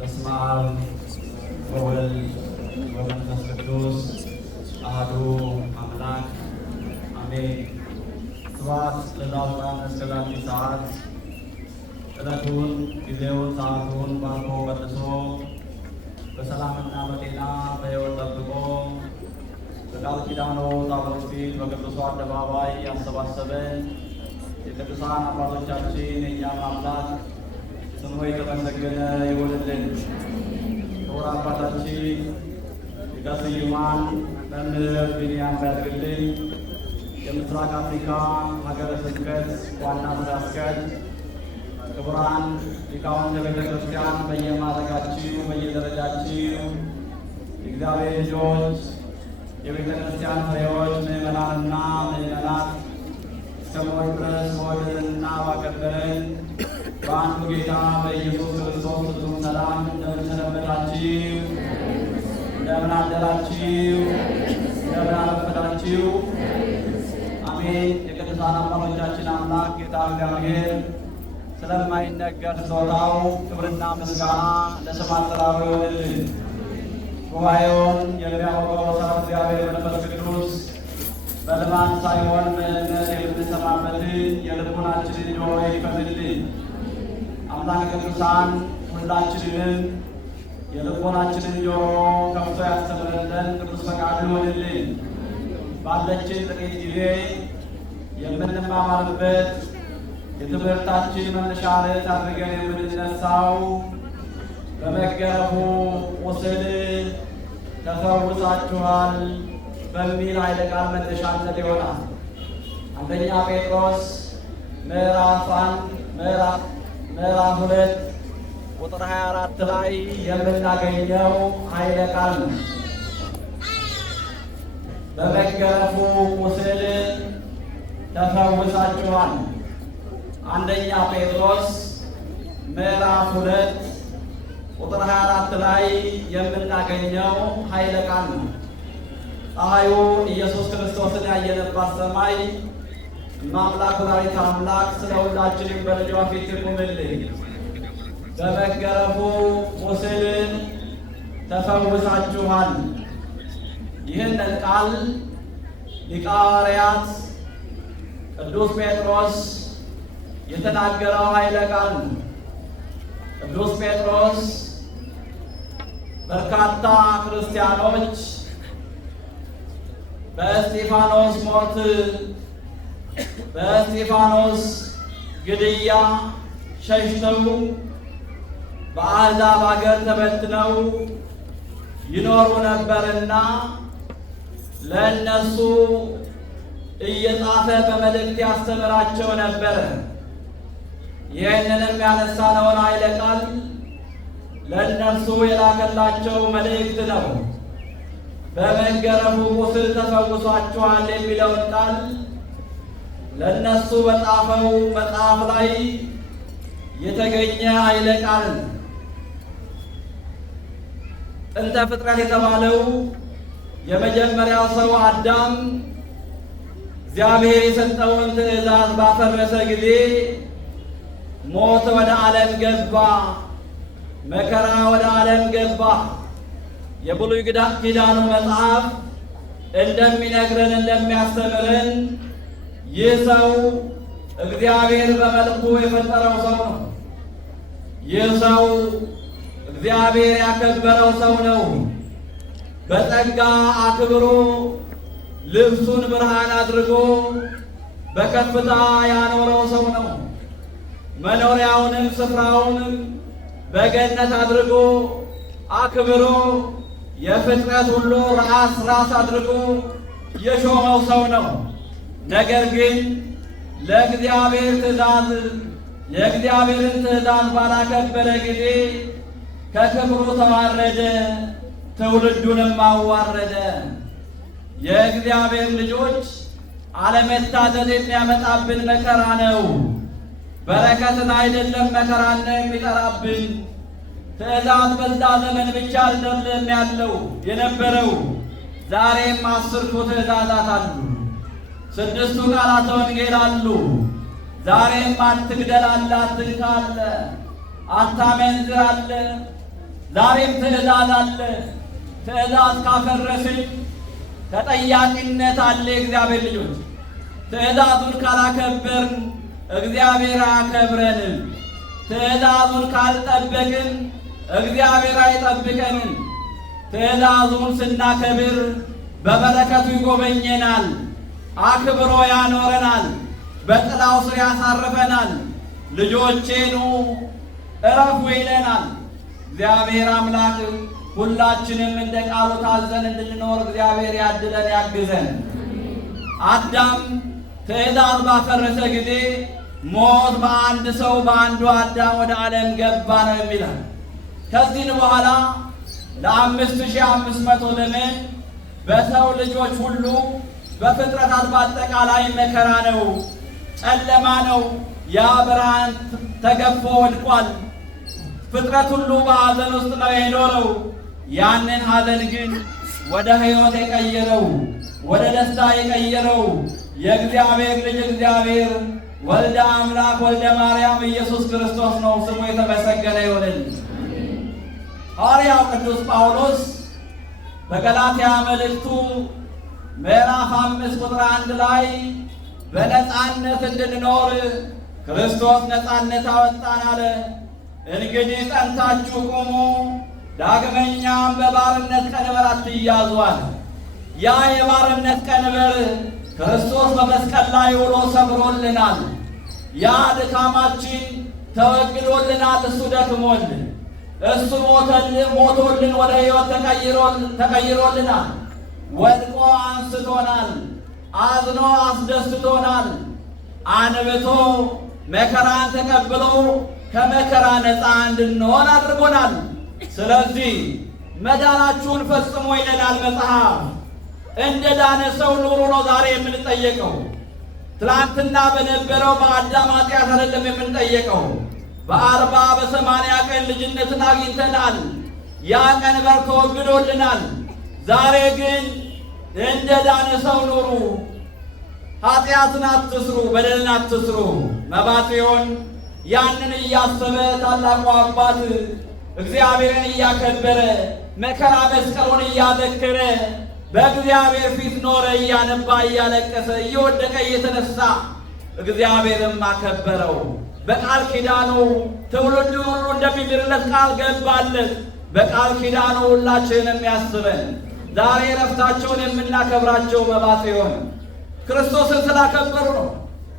በስመ አብ ወወልድ ወመንፈስ ቅዱስ አሐዱ አምላክ አሜን። ስብሐት ለዘአብርሃም እስከ ዛቲ ሰዓት። ዕለቱን ጊዜውን ሰዓቱን ባርኮ ቀድሶ በሰላምና በጤና በሕይወት ጠብቆ በቃል ኪዳኑ ታቦት ፊት በቅዱሱ አደባባይ ያሰባሰበን የቅዱሳን አባቶቻችን የእኛም አምላክ ስሙ የተመሰገነ ይሁንልን። ክቡር አባታችን ሊቀ ስዩማን መምህር ቢንያም ያድግልኝ የምስራቅ አፍሪካ ሀገረ ስብከት ዋና ስራ አስኪያጅ፣ ክቡራን ሊቃውንተ ቤተ ክርስቲያን በየማዕረጋችሁ በየደረጃችሁ የእግዚአብሔር ልጆች የቤተ ክርስቲያን ፍሬዎች ምዕመናንና ምዕመናት እስከ ሞት ድረስ በወደደንና ባከበረን በአንዱ ጌታ በኢየሱስ ክርስቶስ ፍጹም ሰላም እንደምን ሰነበታችሁ? እንደምን አደራችሁ? እንደምን አረፈዳችሁ? አሜን። የቅዱሳን አባቶቻችን አምላክ ጌታ እግዚአብሔር ስለማይነገር ስጦታው ክብርና ምስጋና ለስም አጠራሩ ይሁንልን። ጉባኤውን የሚያወቀው ሰው እግዚአብሔር መንፈስ ቅዱስ በልማድ ሳይሆን በእምነት የምንሰማበትን የልቡናችንን ጆሮ ይክፈትልን። አምላክ ቅዱሳን ሁላችንንም የልቦናችንን ጆሮ ከፍቶ ያስተምረን ቅዱስ ፈቃዱ ይሆንልን። ባለችን ጥቂት ጊዜ የምንማማርበት የትምህርታችን መነሻ ርዕስ አድርገን የምንነሳው በመገረፉ ቁስል ተፈውሳችኋል በሚል ኃይለ ቃል መነሻነት ይሆናል። አንደኛ ጴጥሮስ ምዕራፍ 2 ቁጥር 24 ላይ የምናገኘው ኃይለ ቃል ነው። በመገረፉ ቁስል ተፈውሳችኋል። አንደኛ ጴጥሮስ ምዕራፍ 2 ቁጥር 24 ላይ የምናገኘው ኃይለ ቃል ነው። ፀሐዩ ኢየሱስ ክርስቶስን ያየነባት ሰማይ እማምላክ ወላዲተ አምላክ ስለ ሁላችንም በልጇ ፊት ትቁምልን። በመገረፉ ቁስል ተፈውሳችኋል። ይህንን ቃል ሊቀ ሐዋርያት ቅዱስ ጴጥሮስ የተናገረው ኃይለ ቃል ነው። ቅዱስ ጴጥሮስ በርካታ ክርስቲያኖች በእስጢፋኖስ ሞት በእስጢፋኖስ ግድያ ሸሽተው በአሕዛብ አገር ተበትነው ይኖሩ ነበርና ለእነሱ እየጻፈ በመልእክት ያስተምራቸው ነበረ። ይህንንም ያነሳነውን ኃይለ ቃል ለእነርሱ የላከላቸው መልእክት ነው። በመገረፉ ቁስል ተፈውሷችኋል የሚለውን ቃል ለእነሱ በጻፈው መጽሐፍ ላይ የተገኘ ኃይለ ቃል ነው። ጥንተ ፍጥረት የተባለው የመጀመሪያው ሰው አዳም እግዚአብሔር የሰጠውን ትእዛዝ ባፈረሰ ጊዜ ሞት ወደ ዓለም ገባ፣ መከራ ወደ ዓለም ገባ። የብሉይ ኪዳኑ መጽሐፍ እንደሚነግረን እንደሚያስተምረን ይህ ሰው እግዚአብሔር በመልኩ የፈጠረው ሰው ነው። ይህ ሰው እግዚአብሔር ያከበረው ሰው ነው። በጸጋ አክብሮ ልብሱን ብርሃን አድርጎ በከፍታ ያኖረው ሰው ነው። መኖሪያውንም ስፍራውንም በገነት አድርጎ አክብሮ የፍጥረት ሁሉ ራስ አድርጎ የሾመው ሰው ነው። ነገር ግን ለእግዚአብሔር ትእዛዝ የእግዚአብሔርን ትእዛዝ ባላከበረ ጊዜ ከክብሩ ተዋረደ፣ ትውልዱንም አዋረደ። የእግዚአብሔር ልጆች አለመታዘዝ የሚያመጣብን መከራ ነው። በረከትን አይደለም መከራን የሚጠራብን። ትእዛዝ በዛ ዘመን ብቻ አይደለም ያለው የነበረው፣ ዛሬም 10ቱ ትእዛዛት አሉ። 6ቱ ቃላተ ወንጌል አሉ። ዛሬም አትግደል አለ፣ አትንካ አለ፣ አታመንዝር አለ፣ ዛሬም ትእዛዝ አለ። ትእዛዝ ካፈረስን ተጠያቂነት አለ። እግዚአብሔር ልጆች ትእዛዙን ካላከበርን እግዚአብሔር አያከብረንም። ትእዛዙን ካልጠበቅን እግዚአብሔር አይጠብቀንም። ትእዛዙን ስናከብር በበረከቱ ይጎበኘናል፣ አክብሮ ያኖረናል፣ በጥላው ስር ያሳርፈናል። ልጆቼ ኑ እረፉ ይለናል። እግዚአብሔር አምላክ ሁላችንም እንደ ቃሉ ታዘን እንድንኖር እግዚአብሔር ያድለን ያግዘን። አዳም ትእዛዝ ባፈረሰ ጊዜ ሞት በአንድ ሰው በአንዱ አዳም ወደ ዓለም ገባ ነው የሚለው። ከዚህ በኋላ ለ5500 ዘመን በሰው ልጆች ሁሉ በፍጥረታት በአጠቃላይ መከራ ነው፣ ጨለማ ነው። ያ ብርሃን ተገፎ ወድቋል። ፍጥረት ሁሉ በሐዘን ውስጥ ነው የኖረው። ያንን ሐዘን ግን ወደ ሕይወት የቀየረው ወደ ደስታ የቀየረው የእግዚአብሔር ልጅ እግዚአብሔር ወልደ አምላክ ወልደ ማርያም ኢየሱስ ክርስቶስ ነው። ስሙ የተመሰገነ ይሁን። ሐዋርያው ቅዱስ ጳውሎስ በገላትያ መልእክቱ ምዕራፍ 5 ቁጥር 1 ላይ በነፃነት እንድንኖር ክርስቶስ ነፃነት አወጣን አለ። እንግዲህ ጸንታችሁ ቁሙ፣ ዳግመኛም በባርነት ቀንበር አትያዙ አለ። ያ የባርነት ቀንበር ክርስቶስ በመስቀል ላይ ውሎ ሰብሮልናል። ያ ድካማችን ተወግዶልናል። እሱ ደክሞልን እሱ ሞቶልን ወደ ሕይወት ተቀይሮልናል። ወድቆ አንስቶናል። አዝኖ አስደስቶናል። አንብቶ መከራን ተቀብሎ ከመከራ ነፃ እንድንሆን አድርጎናል። ስለዚህ መዳናችሁን ፈጽሞ ይለናል መጽሐፍ። እንደ ዳነ ሰው ኑሮ ነው ዛሬ የምንጠየቀው። ትላንትና በነበረው በአዳም ኃጢአት አይደለም የምንጠየቀው። በ40 በ80 ቀን ልጅነትን አግኝተናል። ያ ቀንበር ተወግዶልናል። ዛሬ ግን እንደ ዳነ ሰው ኑሩ። ኃጢአትን አትስሩ፣ በደልን አትስሩ። መባጽዮን ያንን እያሰበ ታላቁ አባት እግዚአብሔርን እያከበረ መከራ መስቀሉን እያዘከረ በእግዚአብሔር ፊት ኖረ፣ እያነባ እያለቀሰ እየወደቀ እየተነሳ እግዚአብሔርም አከበረው። በቃል ኪዳኑ ትውልድ ሁሉ እንደሚምርለት ቃል ገባለት። በቃል ኪዳኑ ሁላችንም ያስበን። ዛሬ ረፍታቸውን የምናከብራቸው መባጽዮን ክርስቶስን ስላከበሩ ነው።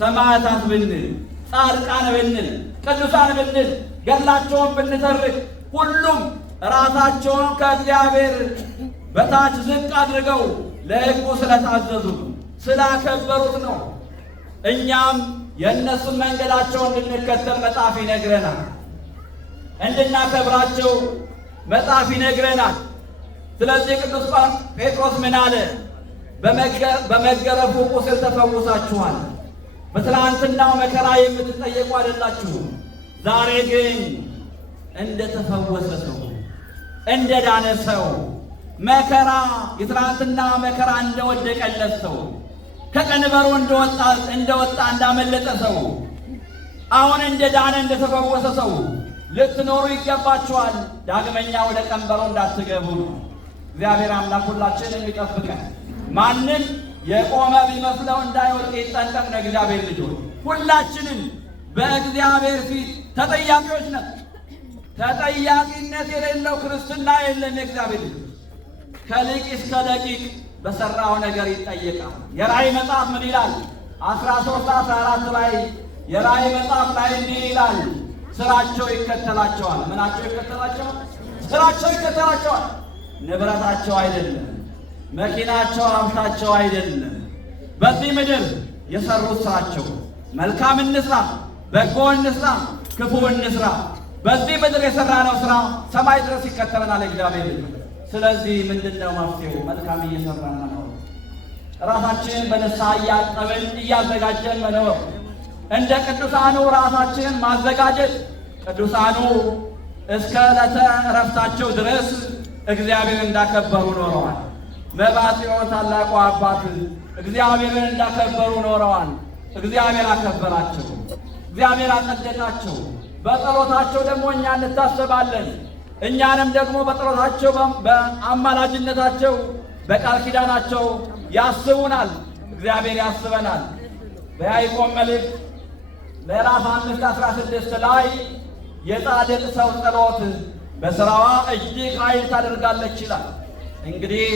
ሰማዕታት ብንል፣ ጻድቃን ብንል፣ ቅዱሳን ብንል፣ ገድላቸውን ብንተርክ ሁሉም ራሳቸውን ከእግዚአብሔር በታች ዝቅ አድርገው ለሕጉ ስለታዘዙ ስላከበሩት ነው። እኛም የእነሱን መንገዳቸው እንድንከተል መጽሐፍ ይነግረናል። እንድናከብራቸው መጽሐፍ ይነግረናል። ስለዚህ ቅዱስ ጴጥሮስ ምን አለ? በመገረፉ ቁስል ተፈውሳችኋል። በትላንትናው መከራ የምትጠየቁ አይደላችሁም። ዛሬ ግን እንደ ተፈወሰ ሰው፣ እንደ ዳነ ሰው መከራ የትላንትና መከራ እንደወደቀለት ሰው ከቀንበሩ እንደወጣ እንዳመለጠ ሰው አሁን እንደ ዳነ እንደተፈወሰ ሰው ልትኖሩ ይገባችኋል። ዳግመኛ ወደ ቀንበሩ እንዳትገቡ ነው። እግዚአብሔር አምላክ ሁላችንን ይጠብቀን። ማንም የቆመ ቢመስለው እንዳይወድቅ ይጠንቀቅ ነው። እግዚአብሔር ልጆች ሁላችንም በእግዚአብሔር ፊት ተጠያቂዎች ነን። ተጠያቂነት የሌለው ክርስትና የለም። የእግዚአብሔር ልጆች ከሊቅ እስከ ደቂቅ በሰራው ነገር ይጠየቃል። የራእይ መጽሐፍ ምን ይላል? 13:14 ላይ የራእይ መጽሐፍ ላይ እንዲህ ይላል፣ ስራቸው ይከተላቸዋል። ምናቸው ይከተላቸዋል? ስራቸው ይከተላቸዋል። ንብረታቸው አይደለም፣ መኪናቸው፣ ሀብታቸው አይደለም። በዚህ ምድር የሰሩት ስራቸው መልካም እንስራ፣ በጎ እንስራ፣ ክፉ እንስራ። በዚህ ምድር የሰራነው ስራ ሰማይ ድረስ ይከተለናል እግዚአብሔር። ስለዚህ ምንድነው መፍትሄው? መልካም እየሰራን መኖር፣ ራሳችንን በንስሐ እያጠብን እያዘጋጀን መኖር፣ እንደ ቅዱሳኑ ራሳችንን ማዘጋጀት። ቅዱሳኑ እስከ ዕለተ ዕረፍታቸው ድረስ እግዚአብሔር እንዳከበሩ ኖረዋል። መባጽዮን ታላቁ አባት እግዚአብሔርን እንዳከበሩ ኖረዋል። እግዚአብሔር አከበራቸው፣ እግዚአብሔር አጸደቃቸው። በጸሎታቸው ደግሞ እኛ እንታሰባለን። እኛንም ደግሞ በጸሎታቸው በአማላጅነታቸው በቃል ኪዳናቸው ያስቡናል። እግዚአብሔር ያስበናል። በያዕቆብ መልእክት ምዕራፍ 5:16 ላይ የጻድቅ ሰው ጸሎት በሥራዋ እጅግ ኃይል ታደርጋለች ይላል። እንግዲህ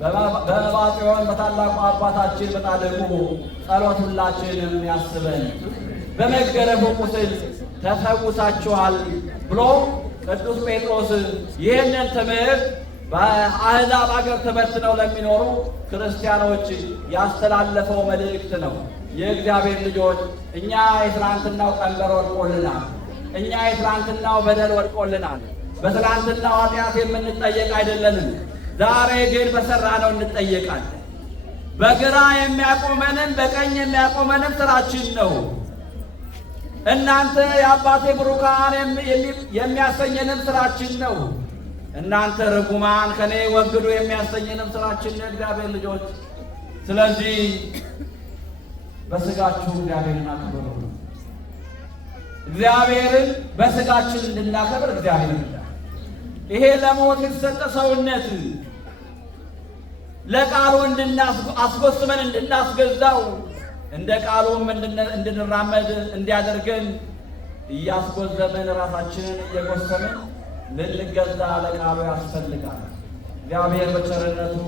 በባጽዮን በታላቁ አባታችን በጻድቁ ጸሎት ሁላችንም ያስበን። በመገረፉ ቁስል ተፈውሳችኋል ብሎ ቅዱስ ጴጥሮስ ይህንን ትምህርት በአሕዛብ አገር ተበትነው ለሚኖሩ ክርስቲያኖች ያስተላለፈው መልእክት ነው። የእግዚአብሔር ልጆች እኛ የትላንትናው ቀንበር ወድቆልናል። እኛ የትላንትናው በደል ወድቆልናል። በትላንትናው ኃጢአት የምንጠየቅ አይደለንም። ዛሬ ግን በሠራነው እንጠየቃለን። በግራ የሚያቆመንም በቀኝ የሚያቆመንም ሥራችን ነው። እናንተ የአባቴ ብሩካን የሚያሰኘንም ሥራችን ነው። እናንተ ርጉማን ከኔ ወግዱ የሚያሰኘንም ሥራችን ነው። እግዚአብሔር ልጆች ስለዚህ በሥጋችሁ እግዚአብሔርን አክብሩ። እግዚአብሔርን በሥጋችን እንድናከብር እግዚአብሔር ይርዳል። ይሄ ለሞት የተሰጠ ሰውነት ለቃሉ አስጎስመን እንድናስገዛው እንደ ቃሉም እንድንራመድ እንዲያደርገን እያስጎዘመን ራሳችንን እየጎሰምን ልንገዛ ለቃሉ ያስፈልጋል። እግዚአብሔር በቸርነቱ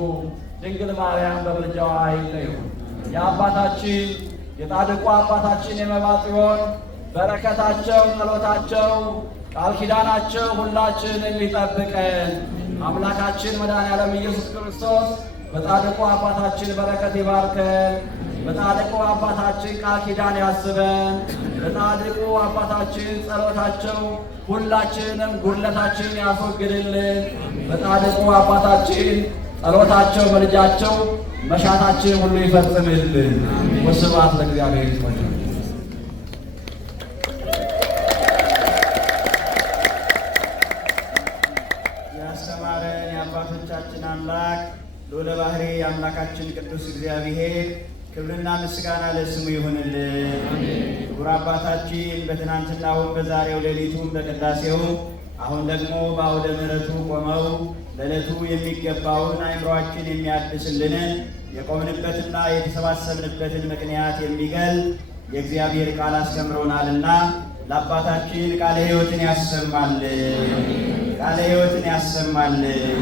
ድንግል ማርያም በምልጃዋ አይለዩ። የአባታችን የጻድቁ አባታችን የመባ ጽዮን በረከታቸው፣ ጸሎታቸው፣ ቃል ኪዳናቸው ሁላችንም ይጠብቀን። አምላካችን መድኃኔዓለም ኢየሱስ ክርስቶስ በጻድቁ አባታችን በረከት ይባርከን። በጻድቁ አባታችን ቃል ኪዳን ያስበን። በጻድቁ አባታችን ጸሎታቸው ሁላችንም ጉድለታችን ያስወግድልን። በጻድቁ አባታችን ጸሎታቸው መልጃቸው መሻታችን ሁሉ ይፈጽምልን። ወስብሐት ለእግዚአብሔር ይሁን። ያስተማረን የአባቶቻችን አምላክ ልዑለ ባሕርይ አምላካችን ቅዱስ እግዚአብሔር ክብርና ምስጋና ለስሙ ይሁንልን። ክቡር አባታችን በትናንትናውም በዛሬው ሌሊቱም በቅዳሴው አሁን ደግሞ በአውደ ምሕረቱ ቆመው ለዕለቱ የሚገባውን አእምሮአችን የሚያድስልንን የቆምንበትና የተሰባሰብንበትን ምክንያት የሚገልጥ የእግዚአብሔር ቃል አስተምሮናልና ለአባታችን ቃለ ሕይወትን ያሰማልን፣ ቃለ ሕይወትን ያሰማልን።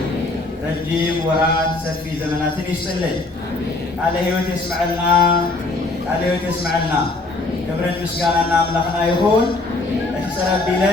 ረጅም ወራት ሰፊ ዘመናትን ይስጥልን። ቃለ ሕይወት ይስማዕልና፣ ቃለ ሕይወት ይስማዕልና። ክብርን ምስጋናና አምላኽና ይሁን። እሕሰረቢለ